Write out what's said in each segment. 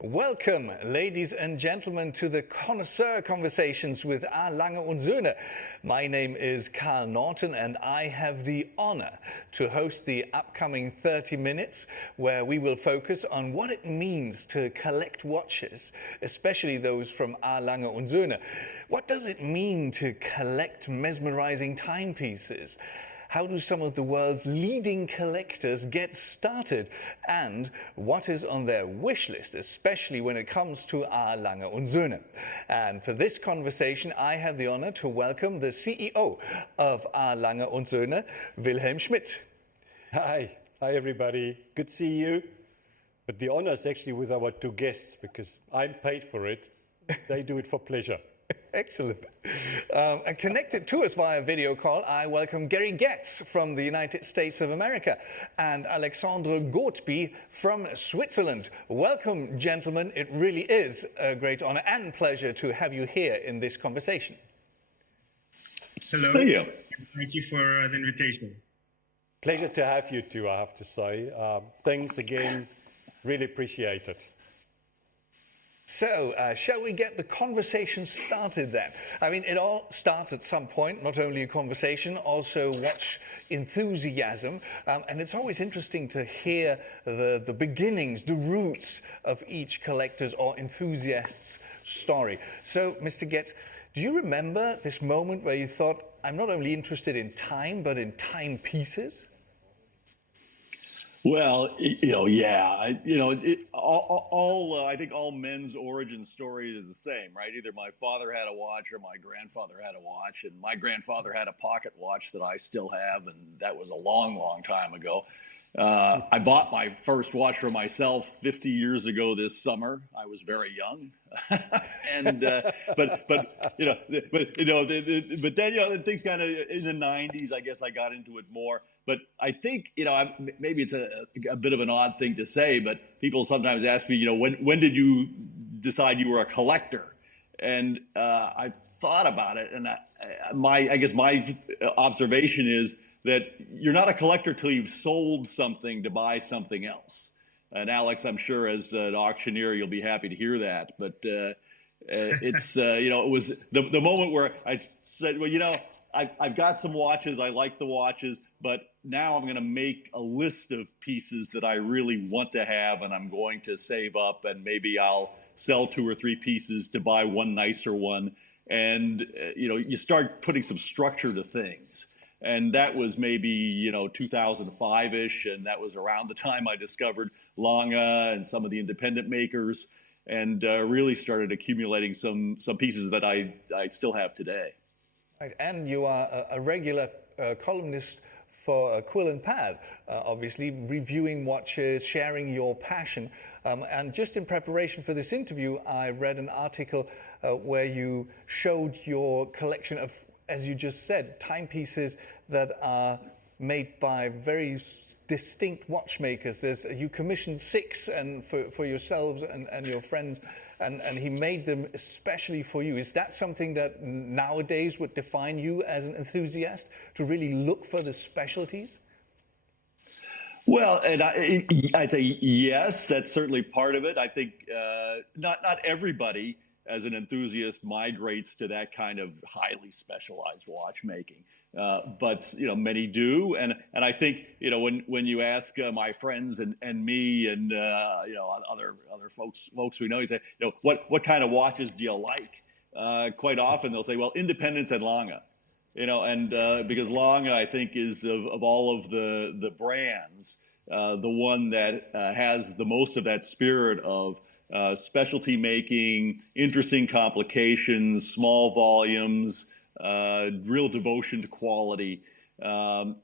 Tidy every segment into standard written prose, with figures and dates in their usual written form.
Welcome, ladies and gentlemen, to the Connoisseur Conversations with a.lange Söhne. My name is Naughton, and I have the honor to host the upcoming 30 minutes where we will focus on what it means to collect watches, especially those from a.lange Söhne. What does it mean to collect mesmerizing timepieces? How do some of the world's leading collectors get started? And what is on their wish list, especially when it comes to a.lange Söhne? And for this conversation, I have the honor to welcome the CEO of a.lange Söhne, Wilhelm Schmid. Hi everybody. Good to see you. But the honor is actually with our two guests because I'm paid for it. They do it for pleasure. Excellent. And connected to us via video call, I welcome Gary Getz from the United States of America and Alexandre Ghotbi from Switzerland. Welcome, gentlemen. It really is a great honor and pleasure to have you here in this conversation. Hello. Thank you. Thank you for the invitation. Pleasure to have you two, I have to say. Thanks again. Really appreciate it. So, shall we get the conversation started then? I mean, it all starts at some point, not only a conversation, also watch enthusiasm. And it's always interesting to hear the beginnings, the roots of each collector's or enthusiast's story. So, Mr. Getz, do you remember this moment where you thought, I'm not only interested in time, but in timepieces? Well, yeah. I think all men's origin story is the same, right? Either my father had a watch or my grandfather had a watch, and my grandfather had a pocket watch that I still have, and that was a long, long time ago. I bought my first watch for myself 50 years ago this summer. I was very young, and but then things kind of in the 90s. I guess I got into it more. But I think maybe it's a bit of an odd thing to say, but people sometimes ask me, when did you decide you were a collector? And I've thought about it, and I guess my observation is that you're not a collector till you've sold something to buy something else. And Alex, I'm sure as an auctioneer, you'll be happy to hear that. But it's, it was the moment where I said, well, I've got some watches. I like the watches, but now I'm going to make a list of pieces that I really want to have, and I'm going to save up, and maybe I'll sell 2 or 3 pieces to buy one nicer one. And, you start putting some structure to things. And that was maybe, 2005-ish, and that was around the time I discovered Lange and some of the independent makers, and really started accumulating some pieces that I still have today. Right. And you are a regular columnist for Quill and Pad, obviously reviewing watches, sharing your passion. And just in preparation for this interview, I read an article where you showed your collection of, as you just said, timepieces that are made by very distinct watchmakers. You commissioned 6 and for yourselves and your friends, and he made them especially for you. Is that something that nowadays would define you as an enthusiast, to really look for the specialties? Well, and I'd say yes, that's certainly part of it. I think not everybody as an enthusiast migrates to that kind of highly specialized watchmaking. But many do, and I think when you ask my friends and me and other folks we know, you say what kind of watches do you like? Quite often they'll say, well, Independence and Lange, and because Lange, I think, is of all of the brands the one that has the most of that spirit of specialty making, interesting complications, small volumes, real devotion to quality. The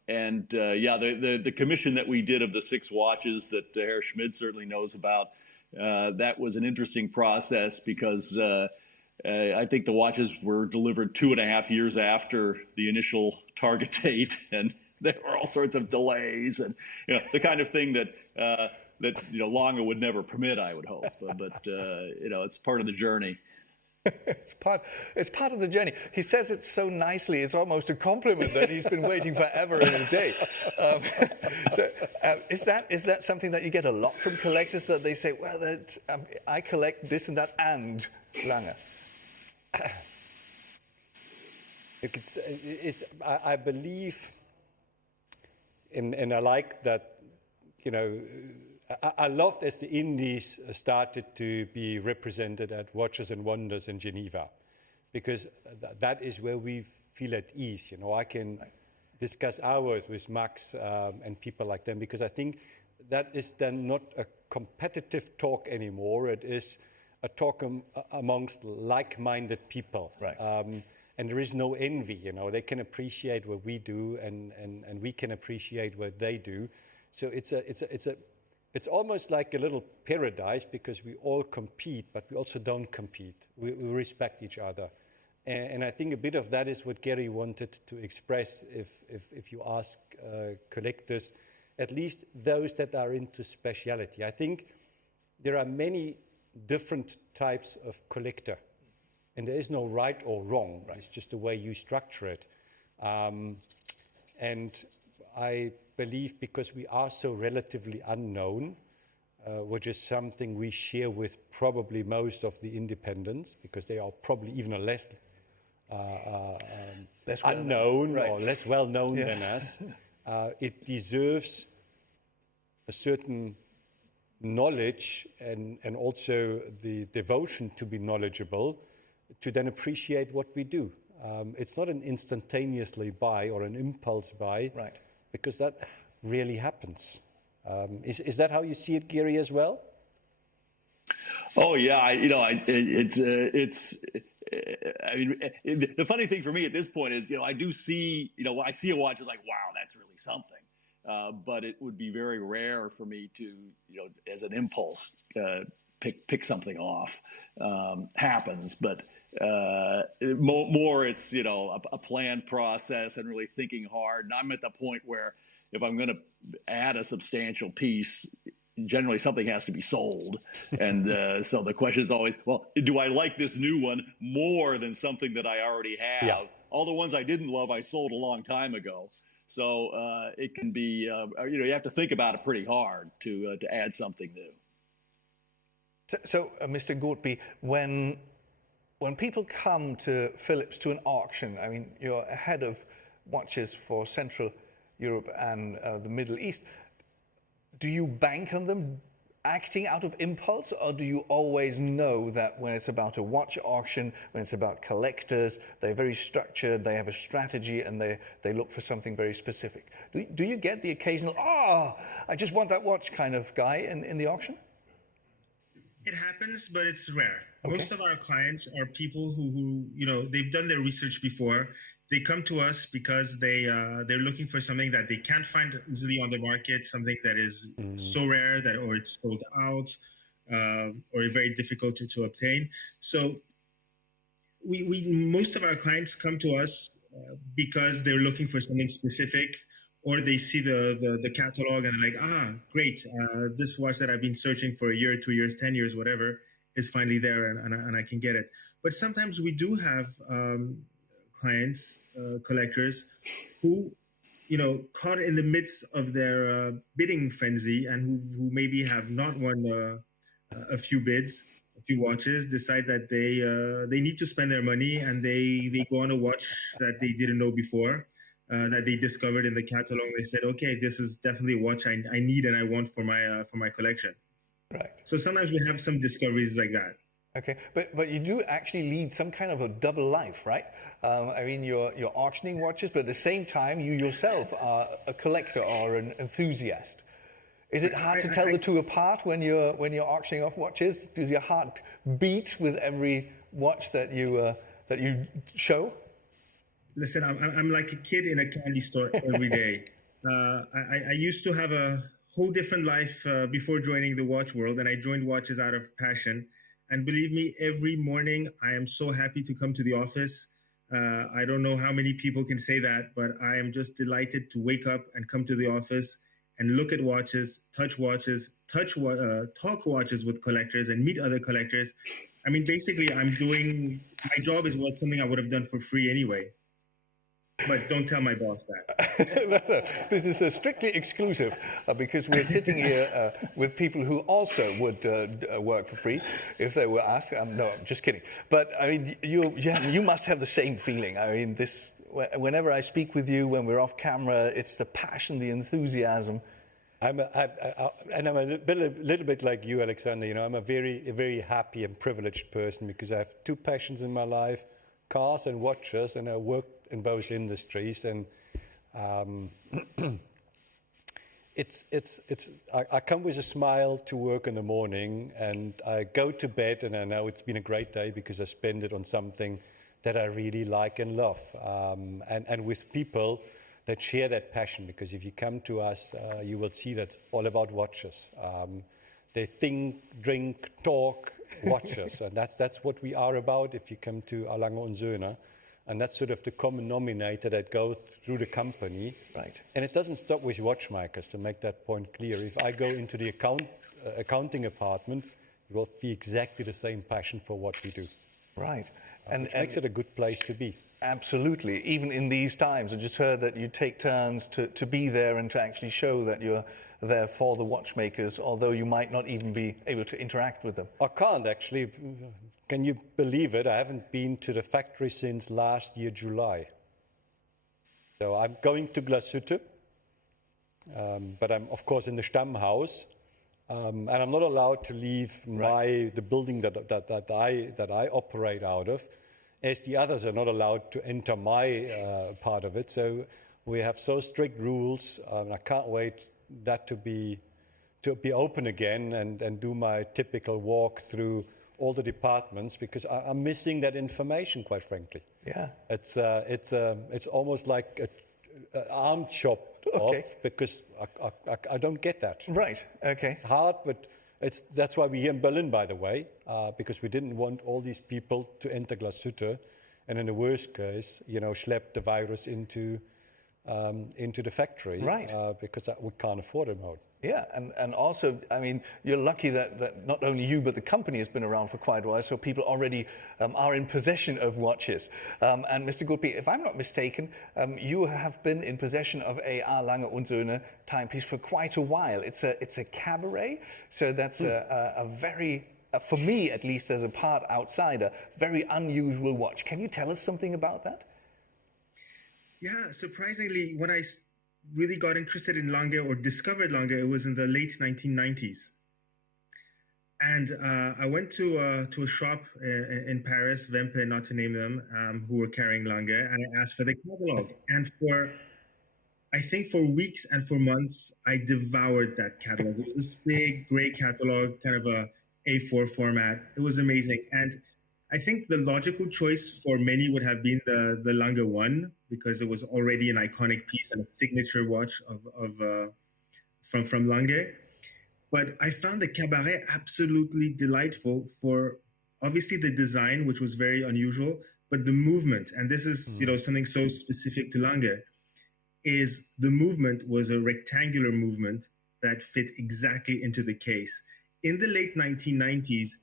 commission that we did of the 6 watches that Herr Schmid certainly knows about, that was an interesting process because I think the watches were delivered 2.5 years after the initial target date, and there were all sorts of delays and the kind of thing that Lange would never permit, I would hope. But it's part of the journey. It's part of the journey. He says it so nicely. It's almost a compliment that he's been waiting forever and a day. Is that something that you get a lot from collectors, that they say, well, I collect this and that and Lange? I believe, and I like that, I loved as the Indies started to be represented at Watches and Wonders in Geneva, because that is where we feel at ease. I can discuss hours with Max and people like them, because I think that is then not a competitive talk anymore. It is a talk amongst like-minded people. Right. And there is no envy. They can appreciate what we do, and we can appreciate what they do. So it's almost like a little paradise, because we all compete, but we also don't compete. We respect each other. And I think a bit of that is what Gary wanted to express if you ask collectors, at least those that are into speciality. I think there are many different types of collector, and there is no right or wrong. Right. It's just the way you structure it. And I believe, because we are so relatively unknown, which is something we share with probably most of the independents, because they are probably even less unknown, right, or less well known than us. It deserves a certain knowledge and also the devotion to be knowledgeable, to then appreciate what we do. It's not an instantaneously buy or an impulse buy, right, because that really happens. Is that how you see it, Gary, as well? Oh yeah, the funny thing for me at this point is, I do see, I see a watch, it's like, wow, that's really something. But it would be very rare for me to, as an impulse, pick something off. Happens, but more it's a planned process and really thinking hard. And I'm at the point where if I'm going to add a substantial piece, generally something has to be sold. And so the question is always, well, do I like this new one more than something that I already have? Yeah. All the ones I didn't love, I sold a long time ago. So it can be, you have to think about it pretty hard to add something new. So Mr. Ghotbi, when people come to Philips to an auction, I mean, you're head of watches for Central Europe and the Middle East. Do you bank on them acting out of impulse, or do you always know that when it's about a watch auction, when it's about collectors, they're very structured, they have a strategy, and they look for something very specific? Do you get the occasional, I just want that watch kind of guy in the auction? It happens, but it's rare. Okay. Most of our clients are people who they've done their research before. They come to us because they're looking for something that they can't find easily on the market, something that is so rare or it's sold out, or very difficult to obtain. So we most of our clients come to us because they're looking for something specific, or they see the catalog and they're like, great, this watch that I've been searching for a year, 2 years, 10 years, whatever, is finally there and I can get it. But sometimes we do have clients, collectors, who, caught in the midst of their bidding frenzy and who maybe have not won a few bids, a few watches, decide that they need to spend their money, and they go on a watch that they didn't know before. That they discovered in the catalog. They said, okay, this is definitely a watch I need and I want for my collection. Right. So sometimes we have some discoveries like that. Okay, but you do actually lead some kind of a double life, right? I mean, you're auctioning watches, but at the same time, you yourself are a collector or an enthusiast. Is it hard to tell the two apart when you're auctioning off watches? Does your heart beat with every watch that you show? Listen, I'm like a kid in a candy store every day. I used to have a whole different life before joining the watch world, and I joined watches out of passion. And believe me, every morning I am so happy to come to the office. I don't know how many people can say that, but I am just delighted to wake up and come to the office and look at watches, talk watches with collectors and meet other collectors. I mean, basically, my job is something I would have done for free anyway. But don't tell my boss that. No. This is strictly exclusive because we're sitting here with people who also would work for free if they were asked. No, I'm just kidding. But I mean, you must have the same feeling. I mean, whenever I speak with you, when we're off camera, it's the passion, the enthusiasm. I'm a little bit like you, Alexander. You know, I'm a very happy and privileged person because I have two passions in my life: cars and watches, and I work in both industries. And I come with a smile to work in the morning, and I go to bed, and I know it's been a great day because I spend it on something that I really like and love, and with people that share that passion. Because if you come to us, you will see that's all about watches. They think, drink, talk, watches, and that's what we are about. If you come to a.lange Söhne, and that's sort of the common denominator that goes through the company. Right. And it doesn't stop with watchmakers, to make that point clear. If I go into the accounting department, you will see exactly the same passion for what we do. Right. Which makes it a good place to be. Absolutely. Even in these times, I just heard that you take turns to be there and to actually show that you're there for the watchmakers, although you might not even be able to interact with them. I can't actually. Can you believe it? I haven't been to the factory since last year, July. So I'm going to Glashütte, but I'm, of course, in the Stammhaus. And I'm not allowed to leave the building that I operate out of, as the others are not allowed to enter my part of it. So we have so strict rules. I can't wait that to be open again and do my typical walk through all the departments, because I'm missing that information, quite frankly. Yeah, it's almost like an arm chop off, because I don't get that. Right. Okay. It's hard, but that's why we're here in Berlin, by the way, because we didn't want all these people to enter Glashütte, and in the worst case, schlep the virus into the factory, right? Because we can't afford it more. Yeah, and also, I mean, you're lucky that not only you, but the company has been around for quite a while, so people already are in possession of watches. And Mr. Ghotbi, if I'm not mistaken, you have been in possession of a.lange Söhne timepiece for quite a while. It's a cabaret, so that's a very, for me at least as a part outsider, very unusual watch. Can you tell us something about that? Yeah, surprisingly, when I really got interested in Lange or discovered Lange, it was in the late 1990s. And I went to a shop in Paris, Wempe, not to name them, who were carrying Lange, and I asked for the catalog. And I think for weeks and for months, I devoured that catalog. It was this big gray catalog, kind of a A4 format. It was amazing. And I think the logical choice for many would have been the Lange 1, because it was already an iconic piece and a signature watch from Lange. But I found the Cabaret absolutely delightful for obviously the design, which was very unusual, but the movement, and this is something so specific to Lange, is the movement was a rectangular movement that fit exactly into the case. In the late 1990s,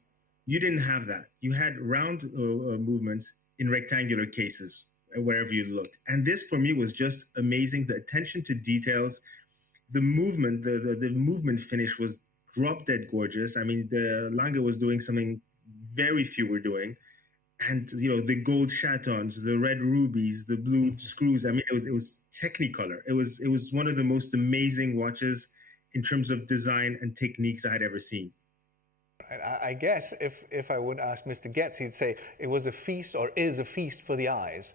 you didn't have that. You had round movements in rectangular cases wherever you looked. And this, for me, was just amazing. The attention to details, the movement, the movement finish was drop dead gorgeous. I mean, the Lange was doing something very few were doing. And, the gold chatons, the red rubies, the blue screws. I mean, it was Technicolor. It was one of the most amazing watches in terms of design and techniques I had ever seen. I guess if I would ask Mr. Getz, he'd say it was a feast, or is a feast for the eyes,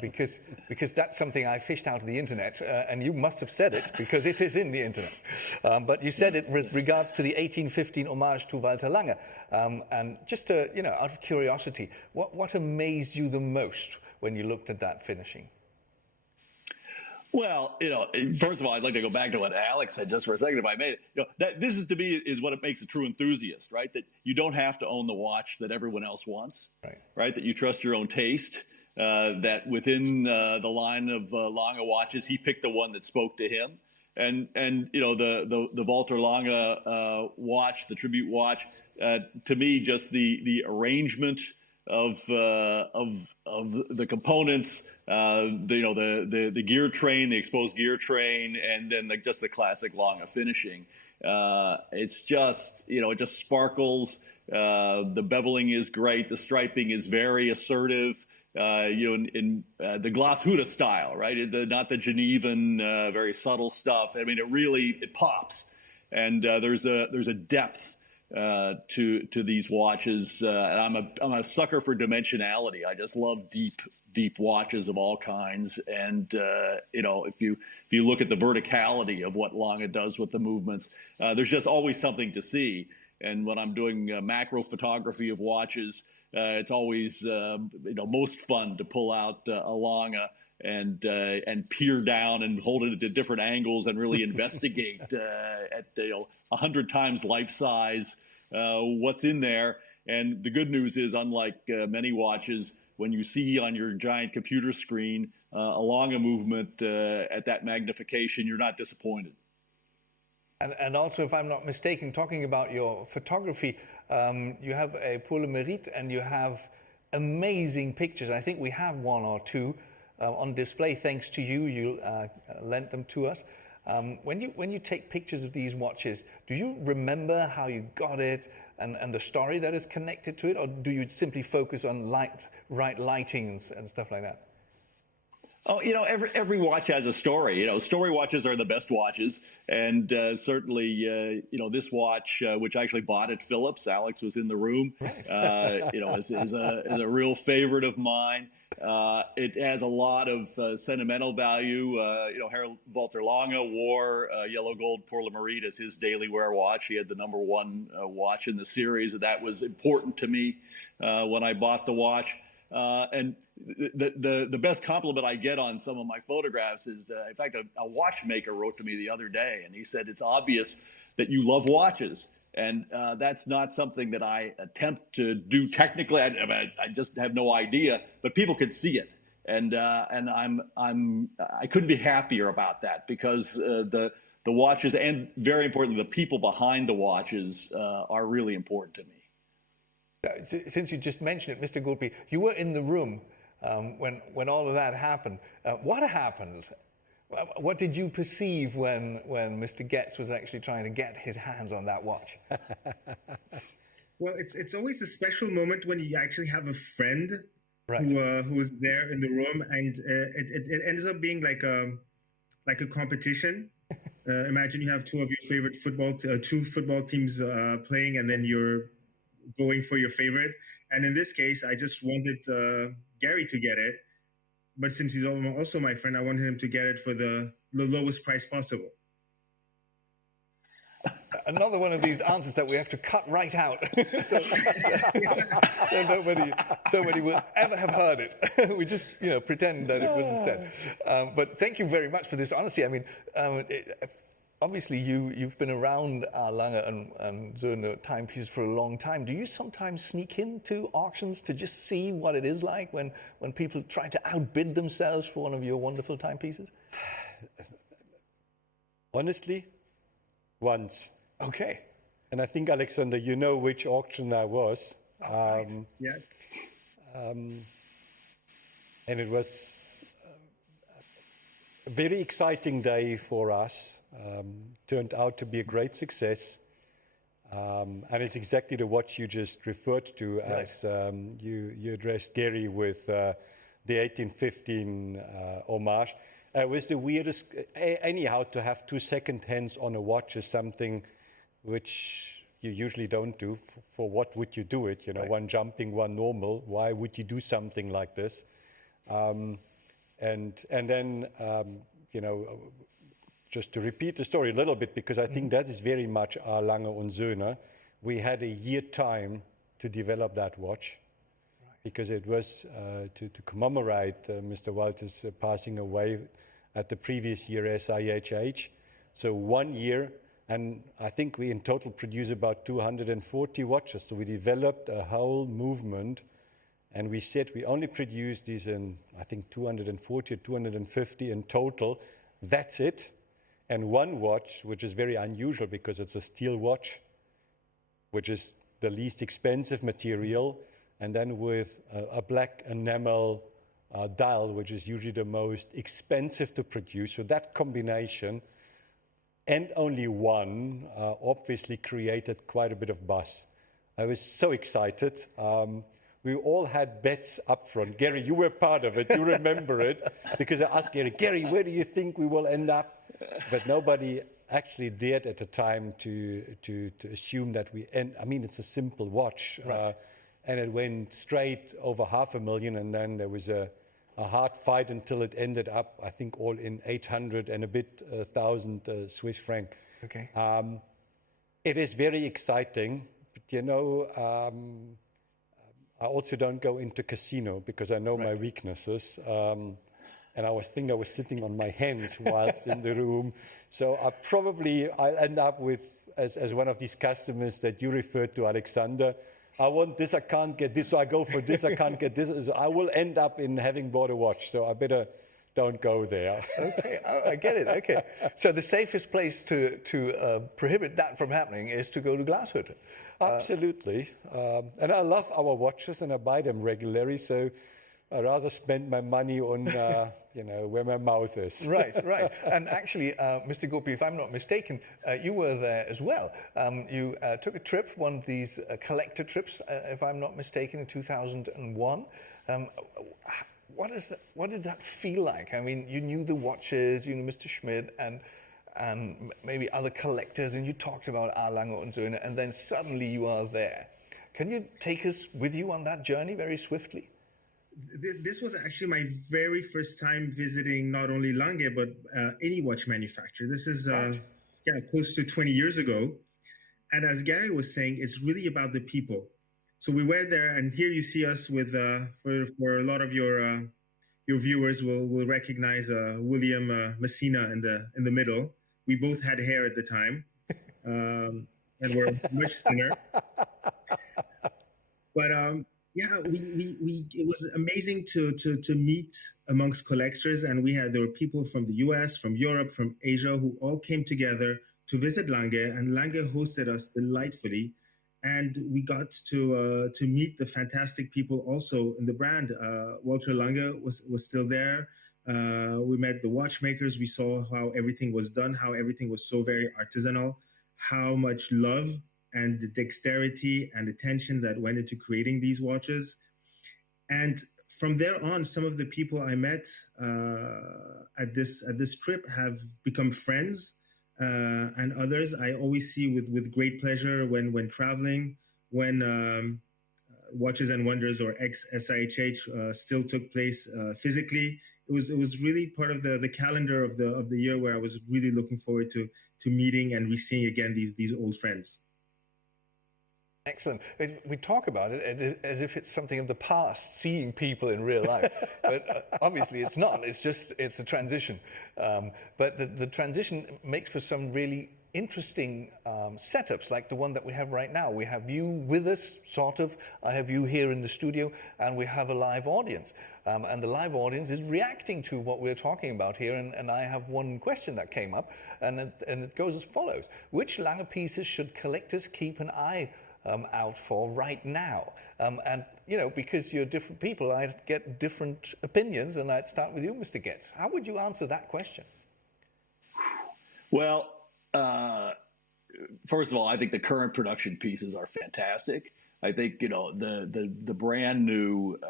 because that's something I fished out of the internet, and you must have said it because it is in the internet. But you said it with regards to the 1815 homage to Walter Lange, and just out of curiosity, what amazed you the most when you looked at that finishing? Well, first of all, I'd like to go back to what Alex said just for a second, if I may. That this is to me is what it makes a true enthusiast, right? That you don't have to own the watch that everyone else wants, right? That you trust your own taste. That within the line of Lange watches, he picked the one that spoke to him. And the Walter Lange watch, the tribute watch, to me, just the arrangement of the components, the gear train, the exposed gear train, and then just the classic Lange finishing. It's just, it just sparkles. The beveling is great. The striping is very assertive. In the Glashütte style, right? Not the Genevan, very subtle stuff. I mean, it pops, and there's a depth to these watches. And I'm a sucker for dimensionality. I just love deep watches of all kinds. And if you look at the verticality of what Lange does with the movements, there's just always something to see. And when I'm doing macro photography of watches, it's always most fun to pull out a Lange and peer down and hold it at different angles and really investigate at 100 times life size what's in there. And the good news is, unlike many watches, when you see on your giant computer screen a Lange movement at that magnification, you're not disappointed. And also, if I'm not mistaken, talking about your photography, you have a pour le mérite, and you have amazing pictures. I think we have one or two on display thanks to you. You lent them to us. When you take pictures of these watches, do you remember how you got it and the story that is connected to it, or do you simply focus on right lightings and stuff like that? Oh, every watch has a story. Story watches are the best watches, and certainly, this watch, which I actually bought at Philips, Alex was in the room, is a real favorite of mine. It has a lot of sentimental value. Harold Walter Lange wore yellow gold pour le mérite as his daily wear watch. He had the number one watch in the series. That was important to me when I bought the watch. And the best compliment I get on some of my photographs is, in fact, a watchmaker wrote to me the other day, and he said, it's obvious that you love watches. And that's not something that I attempt to do technically. I just have no idea, but people can see it. And I couldn't be happier about that, because the watches, and very importantly, the people behind the watches are really important to me. Since you just mentioned it, Mr. Ghotbi, you were in the room when all of that happened. What happened? What did you perceive when Mr. Getz was actually trying to get his hands on that watch? Well, it's always a special moment when you actually have a friend right. who is there in the room, and it ends up being like a competition. Imagine you have two of your favorite two football teams playing, and then you're going for your favorite. And in this case, I just wanted Gary to get it. But since he's also my friend, I wanted him to get it for the lowest price possible. Another one of these answers that we have to cut right out. so nobody will ever have heard it. We just pretend that it wasn't said. But thank you very much for this honesty. I mean, obviously, you've been around Lange and Söhne timepieces for a long time. Do you sometimes sneak into auctions to just see what it is like when people try to outbid themselves for one of your wonderful timepieces? Honestly, once. Okay. And I think, Alexander, you know which auction that was. Right. Yes. And it was a very exciting day for us. Turned out to be a great success. And it's exactly the watch you just referred to as you addressed Gary with the 1815 homage. It was the weirdest. Anyhow, to have two second hands on a watch is something which you usually don't do. For what would you do it? Right. One jumping, one normal. Why would you do something like this? And then, just to repeat the story a little bit, because I think that is very much our Lange und Söhne. We had a year time to develop that watch. because it was to commemorate Mr. Walter's passing away at the previous year SIHH. So 1 year, and I think we in total produce about 240 watches. So we developed a whole movement, and we said we only produce these in, I think, 240 or 250 in total. That's it. And one watch, which is very unusual because it's a steel watch, which is the least expensive material, and then with a black enamel dial, which is usually the most expensive to produce. So that combination, and only one, obviously created quite a bit of buzz. I was so excited. We all had bets up front. Gary, you were part of it. You remember it. Because I asked Gary, where do you think we will end up? But nobody actually dared at the time to assume that we end. I mean, it's a simple watch. Right. And it went straight over 500,000, and then there was a hard fight until it ended up, I think, all in 800 and a bit thousand Swiss franc. Okay. It is very exciting, but you know, I also don't go into casino because I know my weaknesses. And I was sitting on my hands whilst in the room. So I'll end up with, as one of these customers that you referred to, Alexander, I want this, I can't get this, so I go for this, I can't get this. So I will end up in having bought a watch, so I better don't go there. Okay, I get it, okay. So the safest place to prohibit that from happening is to go to Glashütte. Absolutely. And I love our watches and I buy them regularly, so I rather spend my money on, where my mouth is. Right. And actually, Mr. Ghotbi, if I'm not mistaken, you were there as well. You took a trip, one of these collector trips, if I'm not mistaken, in 2001. What did that feel like? I mean, you knew the watches, you knew Mr. Schmid, and maybe other collectors, and you talked about a.lange Söhne, and then suddenly you are there. Can you take us with you on that journey very swiftly? This was actually my very first time visiting not only Lange, but any watch manufacturer. This is close to 20 years ago. And as Gary was saying, it's really about the people. So we were there, and here you see us with, for a lot of your viewers will recognize William Messina in the middle. We both had hair at the time, and we're much thinner. But it was amazing to meet amongst collectors, and there were people from the US, from Europe, from Asia, who all came together to visit Lange, and Lange hosted us delightfully, and we got to meet the fantastic people also in the brand. Walter Lange was still there. We met the watchmakers. We saw how everything was done, how everything was so very artisanal, how much love and the dexterity and attention that went into creating these watches. And from there on, some of the people I met at this trip have become friends, and others I always see with great pleasure when traveling, when Watches and Wonders or ex-SIHH still took place physically. It was really part of the calendar of the year where I was really looking forward to meeting and re-seeing again these old friends. Excellent. We talk about it as if it's something of the past, seeing people in real life. But obviously it's not. It's a transition. But the transition makes for some really interesting setups, like the one that we have right now. We have you with us, sort of. I have you here in the studio, and we have a live audience. And the live audience is reacting to what we're talking about here. And I have one question that came up, and it goes as follows. Which Lange pieces should collectors keep an eye out for right now? And, because you're different people, I get different opinions, and I'd start with you, Mr. Getz. How would you answer that question? Well, first of all, I think the current production pieces are fantastic. I think, the brand new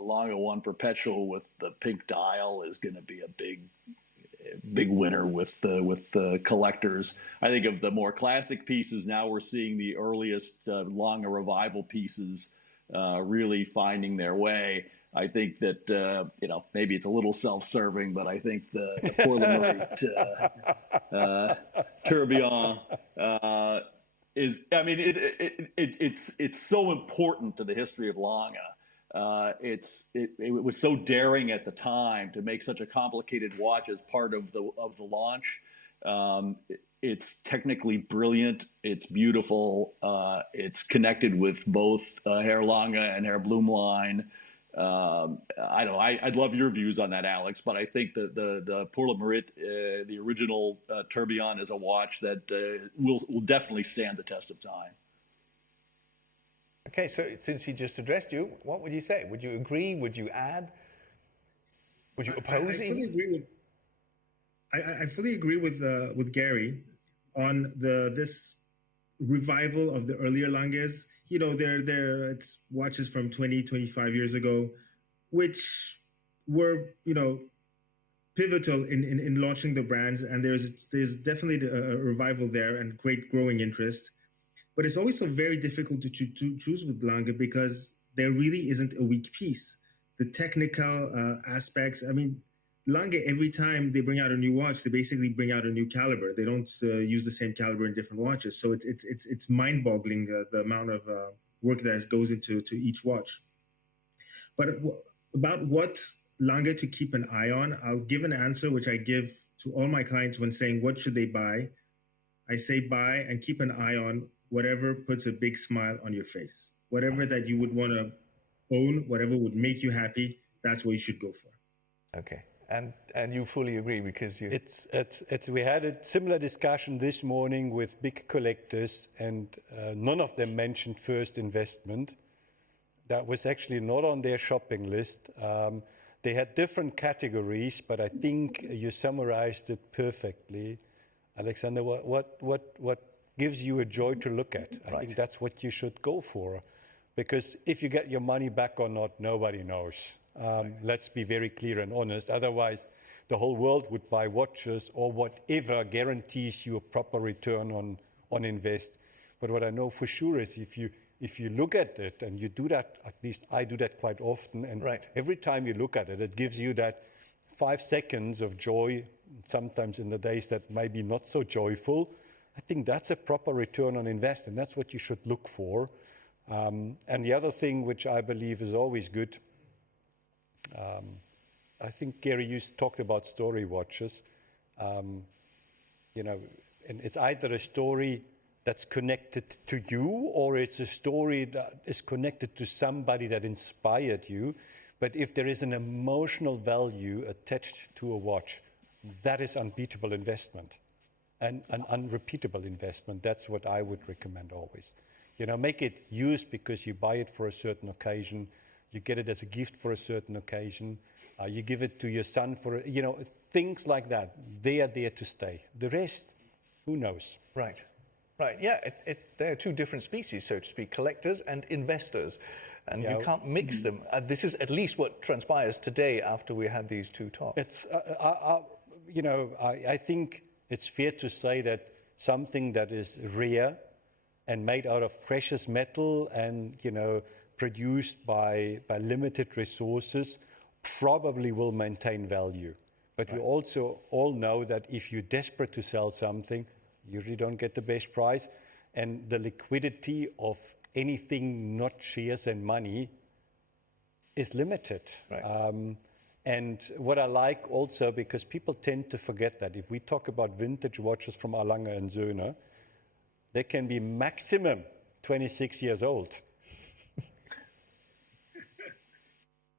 Lange 1 Perpetual with the pink dial is going to be a big winner with the collectors. I think of the more classic pieces, now we're seeing the earliest Lange revival pieces really finding their way. I think that maybe it's a little self-serving, but I think the Pour le Mérite Tourbillon is. I mean, it's so important to the history of Lange It was so daring at the time to make such a complicated watch as part of the launch. It's technically brilliant. It's beautiful. It's connected with both Herr Lange and Herr Blumlein. I don't know. I'd love your views on that, Alex. But I think that the Pour le Mérite, the original tourbillon, is a watch that will definitely stand the test of time. Okay, so since he just addressed you, what would you say? Would you agree? Would you add? Would you oppose? I fully agree with Gary on this revival of the earlier Langes. You know, it's watches from 20, 25 years ago, which were, you know, pivotal in launching the brands. And there's definitely a revival there and great growing interest. But it's also very difficult to choose with Lange because there really isn't a weak piece. The technical aspects, I mean, Lange, every time they bring out a new watch, they basically bring out a new caliber. They don't use the same caliber in different watches. So it's mind-boggling the amount of work that goes into each watch. But about what Lange to keep an eye on, I'll give an answer which I give to all my clients when saying what should they buy. I say buy and keep an eye on whatever puts a big smile on your face. Whatever that you would want to own, whatever would make you happy, that's what you should go for. Okay. And you fully agree because you... We had a similar discussion this morning with big collectors, and none of them mentioned first investment. That was actually not on their shopping list. They had different categories, but I think you summarized it perfectly. Alexander, what gives you a joy to look at? I think that's what you should go for. Because if you get your money back or not, nobody knows. Let's be very clear and honest. Otherwise, the whole world would buy watches or whatever guarantees you a proper return on invest. But what I know for sure is if you look at it, and you do that, at least I do that quite often, and every time you look at it, it gives you that 5 seconds of joy, sometimes in the days that may be not so joyful. I think that's a proper return on invest, and that's what you should look for. And the other thing which I believe is always good, I think, Gary, you talked about story watches. You know, and it's either a story that's connected to you or it's a story that is connected to somebody that inspired you. But if there is an emotional value attached to a watch, that is unbeatable investment and an unrepeatable investment. That's what I would recommend always. You know, make it used because you buy it for a certain occasion. You get it as a gift for a certain occasion. You give it to your son for, you know, things like that. They are there to stay. The rest, who knows? Right. Yeah, there are two different species, so to speak, collectors and investors. And you can't mix them. This is at least what transpires today after we had these two talks. It's, you know, I think it's fair to say that something that is rare and made out of precious metal and, you know, produced by limited resources probably will maintain value. But we also all know that if you're desperate to sell something, you really don't get the best price. And the liquidity of anything not shares and money is limited. And what I like also, because people tend to forget that if we talk about vintage watches from a.lange and Söhne, they can be maximum 26 years old.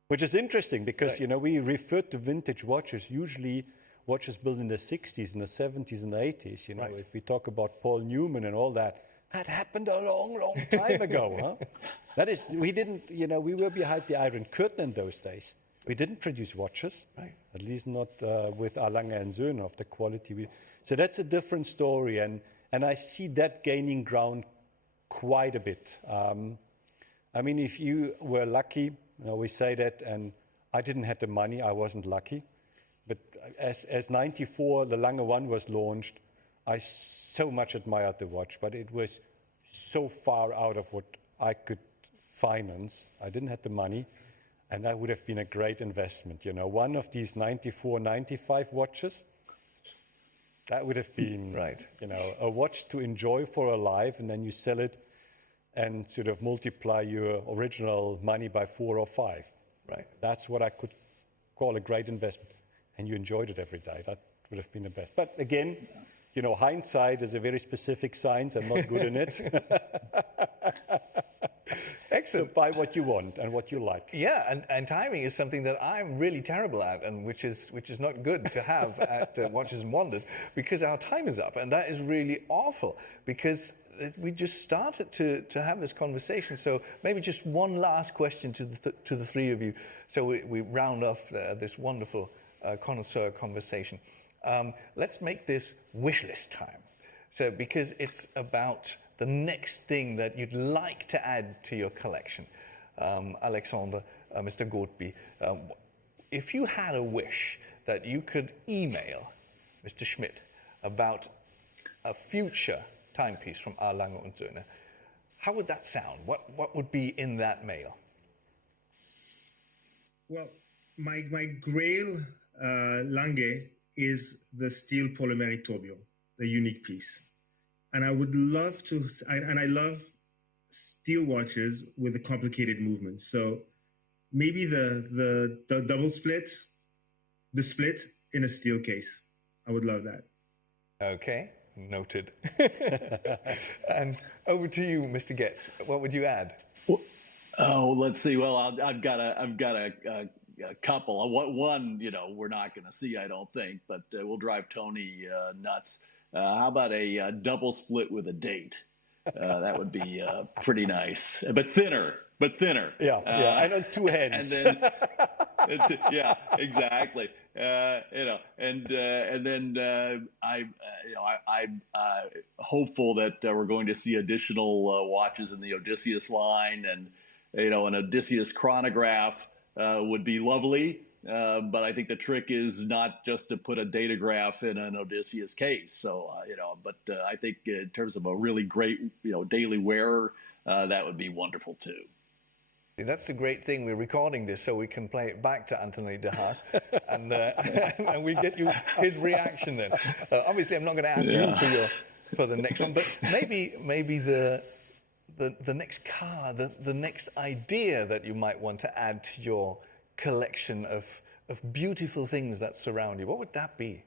Which is interesting because, you know, we refer to vintage watches, usually watches built in the 60s and the 70s and the 80s. You know, if we talk about Paul Newman and all that, that happened a long, long time ago. Huh? That is, we didn't, you know, we were behind the Iron Curtain in those days. We didn't produce watches, at least not with a.lange and Söhne of the quality. So that's a different story. And I see that gaining ground quite a bit. I mean, if you were lucky, you know, we say that, and I didn't have the money, I wasn't lucky. But as 94, the Lange 1 was launched, I so much admired the watch, but it was so far out of what I could finance. I didn't have the money, and that would have been a great investment. You know, one of these 94, 95 watches, that would have been, you know, a watch to enjoy for a life, and then you sell it and sort of multiply your original money by 4 or 5. Right. That's what I could call a great investment. And you enjoyed it every day. That would have been the best. But again, you know, hindsight is a very specific science. I'm not good in it. Excellent. So buy what you want and what you like. Yeah, and timing is something that I'm really terrible at, and which is not good to have at Watches and Wonders, because our time is up, and that is really awful, because we just started to have this conversation. So maybe just one last question to the three of you, so we round off this wonderful connoisseur conversation. Let's make this wish list time. So because it's about the next thing that you'd like to add to your collection. Alexander, Mr. Ghotbi, if you had a wish that you could email Mr. Schmid about a future timepiece from a.lange Söhne, how would that sound? What would be in that mail? Well, my grail Lange is the steel polymeric tourbillon, the unique piece. And I would love to, and I love steel watches with a complicated movement. So maybe the double split, the split in a steel case. I would love that. Okay, noted. And over to you, Mr. Getz. What would you add? Oh, let's see. Well, I've got a couple. One, you know, we're not going to see, I don't think, but we'll drive Tony nuts. How about a double split with a date? That would be pretty nice, but thinner. Yeah, and on 2 hands. And then, yeah, exactly. You know, and then I'm hopeful that we're going to see additional watches in the Odysseus line, and you know, an Odysseus chronograph would be lovely. But I think the trick is not just to put a datograph in an Odysseus case. So, you know, but I think in terms of a really great, you know, daily wearer, that would be wonderful too. That's the great thing. We're recording this so we can play it back to Anthony de Haas, and we get you his reaction then. Obviously, I'm not going to ask you for the next one, but maybe the next car, the next idea that you might want to add to your collection of beautiful things that surround you. What would that be?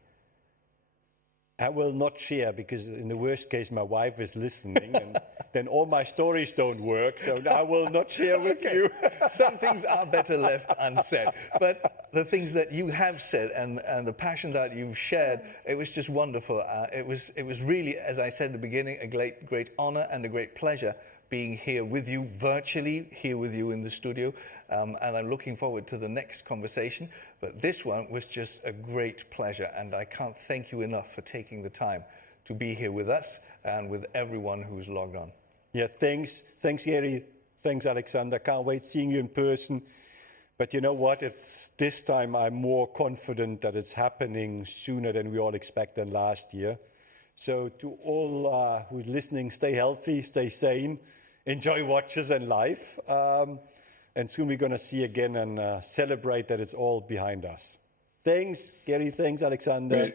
I will not share, because in the worst case my wife is listening and then all my stories don't work, so I will not share with you. Some things are better left unsaid, but the things that you have said and the passion that you've shared, it was just wonderful. It was really, as I said at the beginning, a great honor and a great pleasure being here with you virtually, here with you in the studio, and I'm looking forward to the next conversation. But this one was just a great pleasure, and I can't thank you enough for taking the time to be here with us and with everyone who's logged on. Yeah, thanks Gary, thanks Alexander, can't wait seeing you in person. But you know what, it's this time I'm more confident that it's happening sooner than we all expected last year. So to all who's listening, stay healthy, stay sane, enjoy watches and life. And soon we're going to see again and celebrate that it's all behind us. Thanks, Gary. Thanks, Alexander. Great.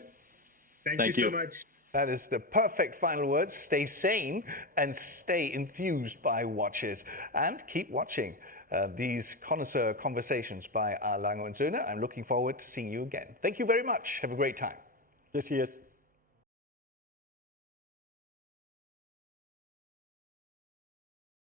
Thank you so much. That is the perfect final words. Stay sane and stay enthused by watches. And keep watching these Connoisseur Conversations by a.lange Söhne. I'm looking forward to seeing you again. Thank you very much. Have a great time. Cheers.